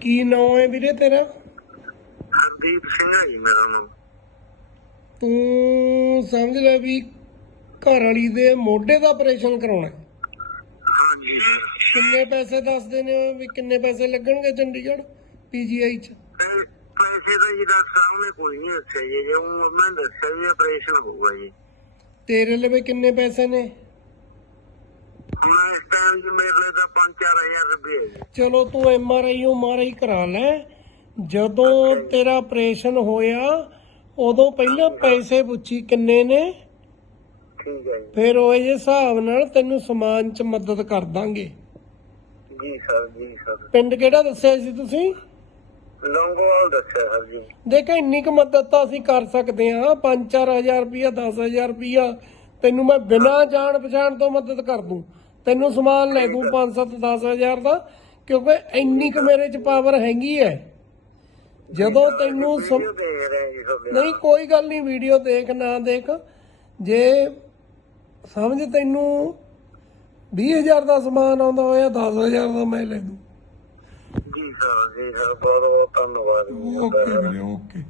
ਕੀ ਨਾਂ ਹੈ ਵੀਰੇ ਤੇਰਾ? ਹਰਦੀਪ ਸਿੰਘ ਹੈ ਜੀ ਮੇਰਾ ਨਾਮ। ਤੂੰ ਸਮਝ ਲੈ ਵੀ ਘਰ ਵਾਲੀ ਦੇ ਮੋਢੇ ਦਾ ਆਪਰੇਸ਼ਨ ਕਰਾਉਣਾ ਹੈ। ਹਾਂਜੀ। ਕਿੰਨੇ ਪੈਸੇ ਦੱਸਦੇ ਨੇ ਵੀ ਕਿੰਨੇ ਪੈਸੇ ਲੱਗਣਗੇ ਚੰਡੀਗੜ੍ਹ ਪੀਜੀਆਈ ਚ? ਪੈ- ਪੈਸੇ ਤਾਂ ਜੀ ਡਾਕਟਰ ਸਾਹਿਬ ਨੇ ਕੋਈ ਨਹੀਂ ਦੱਸਿਆ ਜੀ ਜੇ ਉਹ ਉਹਨਾਂ ਨੇ ਦੱਸਿਆ ਜੀ ਆਪਰੇਸ਼ਨ ਹੋਊਗਾ ਜੀ। ਤੇਰੇ ਲਵੇ ਕਿੰਨੇ ਪੈਸੇ ਨੇ? ਇਸ ਟਾਈਮ ਜੀ ਮੇਰੇ ਲਈ ਤਾਂ 5-4000 ਰੁਪਏ ਹੈ ਜੀ ਚਲੋ ਤੂੰ M R I R I ਕਰਾ ਲੈ। ਜਦੋਂ ਤੇਰਾ ਆਪਰੇਸ਼ਨ ਹੋਇਆ ਉਦੋਂ ਪਹਿਲਾਂ ਪੈਸੇ ਪੁੱਛੀ ਕਿੰਨੇ ਨੇ। ਠੀਕ ਹੈ ਜੀ ਫਿਰ ਉਹ ਜੇ ਹਿਸਾਬ ਨਾਲ ਤੈਨੂੰ ਸਮਾਨ ਚ ਮਦਦ ਕਰ ਦਾਂਗੇ। ਜੀ ਸਰ ਜੀ ਸਰ ਪਿੰਡ ਕਿਹੜਾ ਦੱਸਿਆ ਸੀ ਤੁਸੀਂ? ਲੌਂਗੋਵਾਲ ਦੱਸਿਆ ਸਰ ਜੀ। ਦੇਖ ਇੰਨੀ ਕੁ ਮਦਦ ਤਾਂ ਅਸੀਂ ਕਰ ਸਕਦੇ ਹਾਂ। 5-4000 ਰੁਪਇਆ 10000 ਰੁਪਇਆ ਤੈਨੂੰ ਮੈਂ ਬਿਨਾਂ ਜਾਣ ਪਛਾਣ ਤੋਂ ਮਦਦ ਕਰ ਦੂੰ। ਤੈਨੂੰ ਸਮਾਨ ਲੈ ਦੂੰ 5-7 10000 ਦਾ ਕਿਉਂਕਿ ਇੰਨੀ ਕੁ ਮੇਰੇ ਚ ਪਾਵਰ ਹੈਗੀ ਹੈ ਜਦੋਂ ਤੈਨੂੰ ਸਮ- ਨਹੀਂ ਕੋਈ ਗੱਲ ਨਹੀਂ ਵੀਡੀਓ ਦੇਖ ਨਾ ਦੇਖ। ਜੇ ਸਮਝ ਤੈਨੂੰ 20000 ਦਾ ਸਮਾਨ ਆਉਂਦਾ ਹੋਇਆ 10000 ਦਾ ਮੈਂ ਲੈ ਦੂੰ। ਜੀ ਸਰ ਜੀ ਸਰ ਬਹੁਤ ਬਹੁਤ ਧੰਨਵਾਦ ਜੀ। ਓਕੇ ਵੀਰੇ ਓਕੇ।